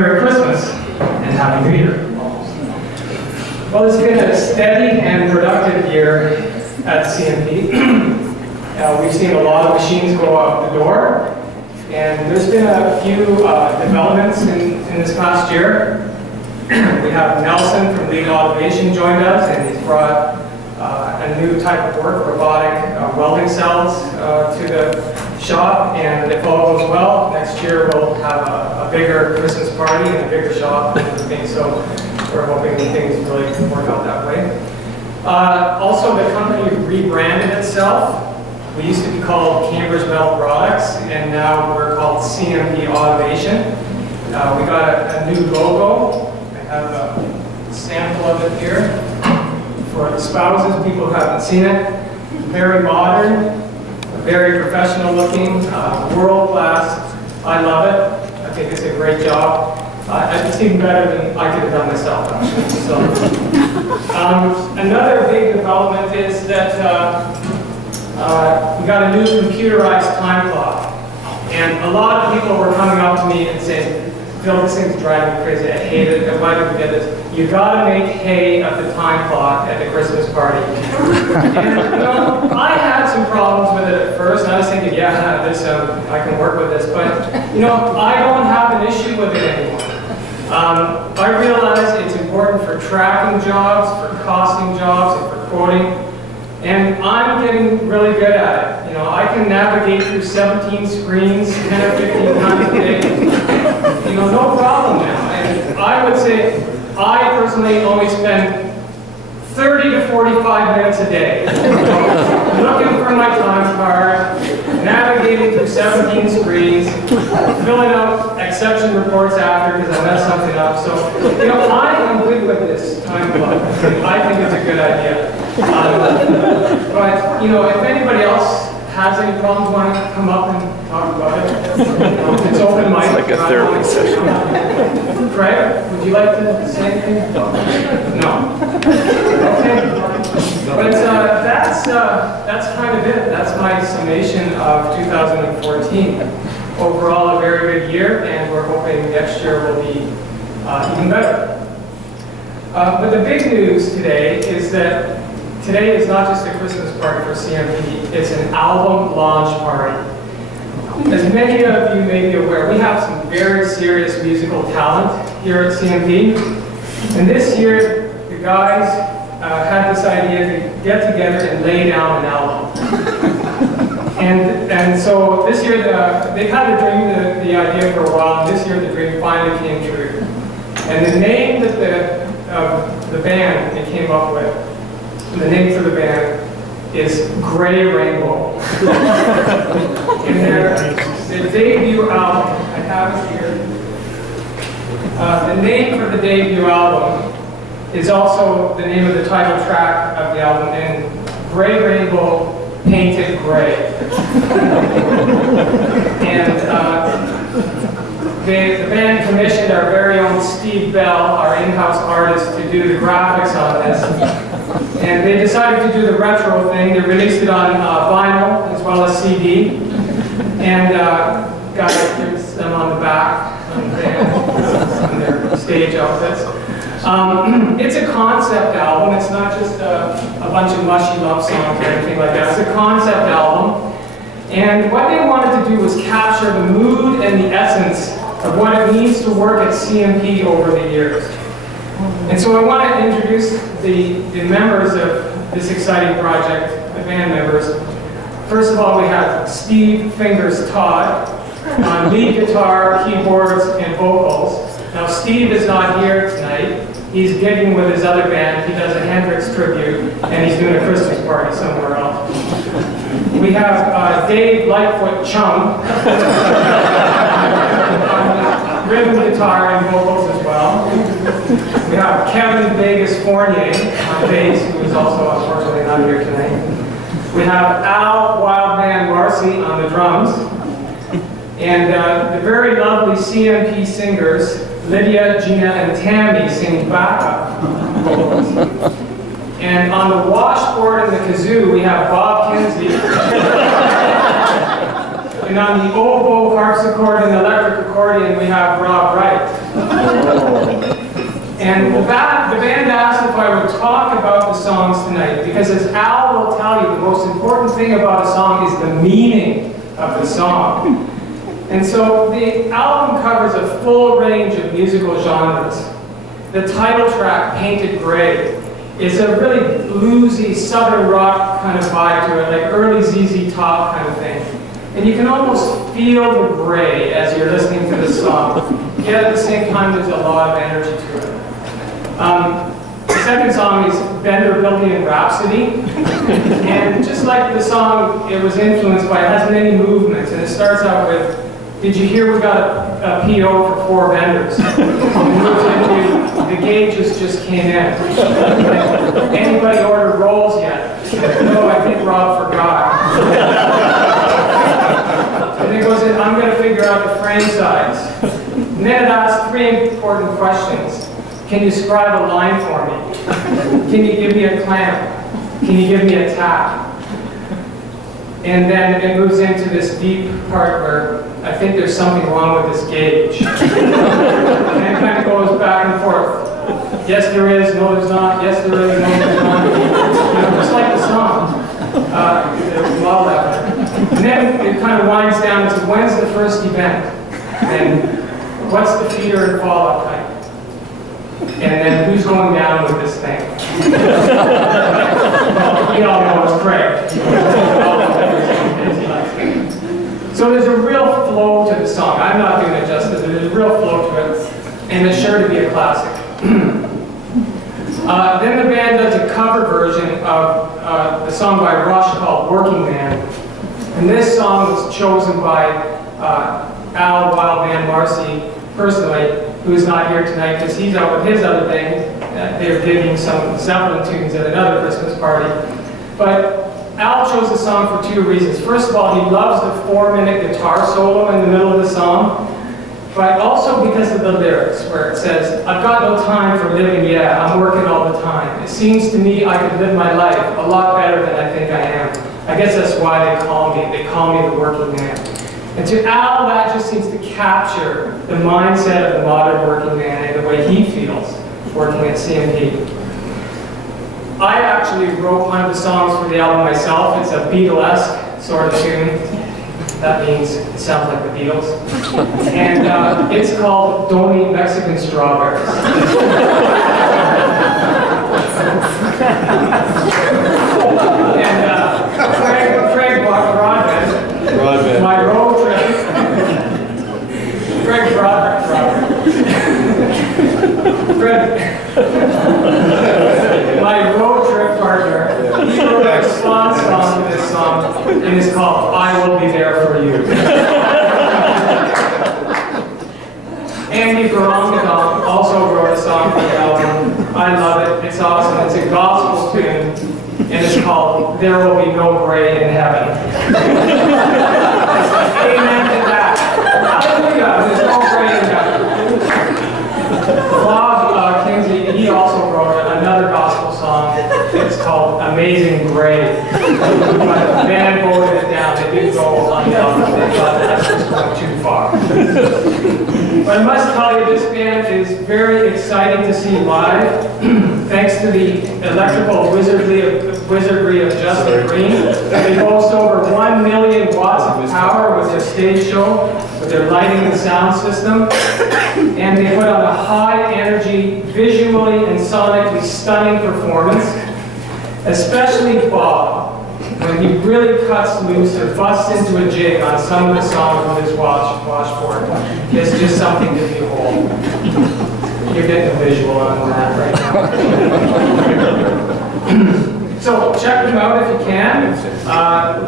Merry Christmas and Happy New Year. Well, it's been a steady and productive year at CMP. We've seen a lot of machines go out the door, and there's been a few developments in this past year. We have Nelson from Lead Automation joined us, and he's brought a new type of work, robotic welding cells, to the shop, and if all goes well, next year we'll have a bigger Christmas party and a bigger shop and everything, so we're hoping things really work out that way. Also, the company rebranded itself. We used to be called Cambridge Metal Products, and now we're called CMP Automation. We got a new logo. I have a sample of it here for the spouses, people who haven't seen it. Very modern, very professional looking, world class. I love it. I think it's a great job. It's even better than I could have done myself, actually. So, another big development is that we got a new computerized time clock. And a lot of people were coming up to me and saying, Phil, this thing's driving me crazy. I hate it. Why did we get this? You gotta make hay of the time clock at the Christmas party. And I had some problems with it at first. And I was thinking, yeah, I can work with this. But I don't have an issue with it anymore. I realize it's important for tracking jobs, for costing jobs, and for quoting. And I'm getting really good at it. I can navigate through 17 screens 10 or 15 times a day. No problem now. And I would say I personally only spend 30 to 45 minutes a day looking for my time card, navigating through 17 screens, filling out exception reports after because I messed something up. So, I am good with this time clock. I think it's a good idea. But, if anybody else has any problems, want to come up and talk about it, it's open mic. It's like a therapy session. Craig, would you like to say anything? No. Okay. But that's kind of it. That's my summation of 2014. Overall, a very good year, and we're hoping next year will be even better. But the big news today is that today is not just a Christmas party for CMP, it's an album launch party. As many of you may be aware, we have some very serious musical talent here at CMP. And this year, the guys had this idea to get together and lay down an album. and so this year, they've had a dream, the idea for a while, and this year the dream finally came true. And the name that the band they came up with, the name for the band is Grey Rainbow. In their debut album, I have it here. The name for the debut album is also the name of the title track of the album, and Grey Rainbow Painted Grey. And the band commissioned our very own Steve Bell, our in-house artist, to do the graphics on this. And they decided to do the retro thing. They released it on vinyl as well as CD. And got them on the back on their stage outfits. It's a concept album. It's not just a bunch of mushy love songs or anything like that. It's a concept album. And what they wanted to do was capture the mood and the essence of what it means to work at CMP over the years. And so I want to introduce the members of this exciting project, the band members. First of all, we have Steve Fingers Todd on lead guitar, keyboards, and vocals. Now, Steve is not here tonight. He's gigging with his other band. He does a Hendrix tribute, and he's doing a Christmas party somewhere else. We have Dave Lightfoot Chung on rhythm guitar and vocals as well. We have Kevin Vegas Fournier on bass, who is also unfortunately not here tonight. We have Al Wildman Marcy on the drums. And the very lovely CMP singers, Lydia, Gina, and Tammy, sing backup vocals. And on the washboard and the kazoo, we have Bob Kinsey. And on the oboe, harpsichord, and electric accordion, we have Rob Wright. And the band asked if I would talk about the songs tonight, because as Al will tell you, the most important thing about a song is the meaning of the song. And so the album covers a full range of musical genres. The title track, Painted Gray, is a really bluesy, southern rock kind of vibe to it, like early ZZ Top kind of thing. And you can almost feel the gray as you're listening to the song. Yet at the same time, there's a lot of energy to it. The second song is Vanderbiltian Rhapsody. And just like the song it was influenced by, it has many movements. And it starts out with, did you hear we got a PO for 4 vendors? The gauges just came in. Anybody ordered rolls yet? No, I think Rob forgot. And it goes in, I'm going to figure out the frame size. And then it asks 3 important questions. Can you scribe a line for me? Can you give me a clamp? Can you give me a tap? And then it moves into this deep part where I think there's something wrong with this gauge. And it kind of goes back and forth. Yes, there is. No, there's not. Yes, there is. No, there's not. You know, just like the song. Love that. And then it kind of winds down to when's the first event? And what's the feeder and fallout type? And then who's going down with this thing? Well, we all know it's Craig. So there's a real flow to the song. I'm not doing it justice, but there's a real flow to it. And it's sure to be a classic. Then the band does a cover version of the song by Rush called Working Man. And this song was chosen by Al Wildman Marcy personally, who is not here tonight because he's out with his other thing. They're digging some Zeppelin tunes at another Christmas party. But Al chose the song for 2 reasons. First of all, he loves the 4-minute guitar solo in the middle of the song, but also because of the lyrics, where it says, I've got no time for living yet, I'm working all the time. It seems to me I could live my life a lot better than I think I am. I guess that's why they call me the working man. And to Al, that just seems to capture the mindset of the modern working man and the way he feels working at CMP. I actually wrote one of the songs for the album myself. It's a Beatlesque sort of tune. That means it sounds like the Beatles. And it's called Don't Eat Mexican Strawberries. And Craig Broadbent, my road trip. Craig Broadbent. My road trip partner, he wrote a response song to this song, and it's called I Will Be There For You. Andy Garongedon also wrote a song for the album. I love it. It's awesome. It's a gospel tune, and it's called There Will Be No Gray in Heaven. Amen to that. Hallelujah. There's no gray in heaven. Bob Kingsley, he also wrote another gospel song. It's called Amazing Grace. But the band voted it down. They didn't go on the album. They thought that's just going too far. But I must tell you, this band is very exciting to see live. Thanks to the electrical wizardry of Justin Green. They boast over 1 million watts of power with their stage show, with their lighting and sound system. And they put on a high energy, visually and sonically stunning performance. Especially Bob, when he really cuts loose and busts into a jig on some of the songs with his washboard. It's just something to behold. You're getting a visual on that right now. So check them out if you can.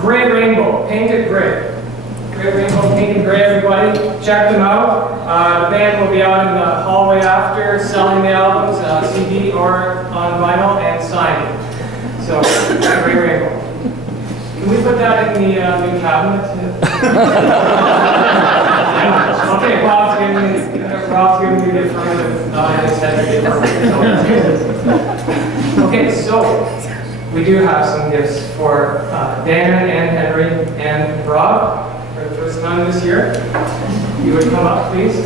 Gray Rainbow, Painted Gray. Gray Rainbow, Painted Gray, everybody. Check them out. The band will be out in the hallway after, selling the albums, CD or on vinyl, and signing. So, Gray Rainbow. Can we put that in the new cabinet? Okay, Rob's giving me the affirmative nod in his head. Okay, so we do have some gifts for Dan and Henry and Rob for the first time this year. You would come up, please.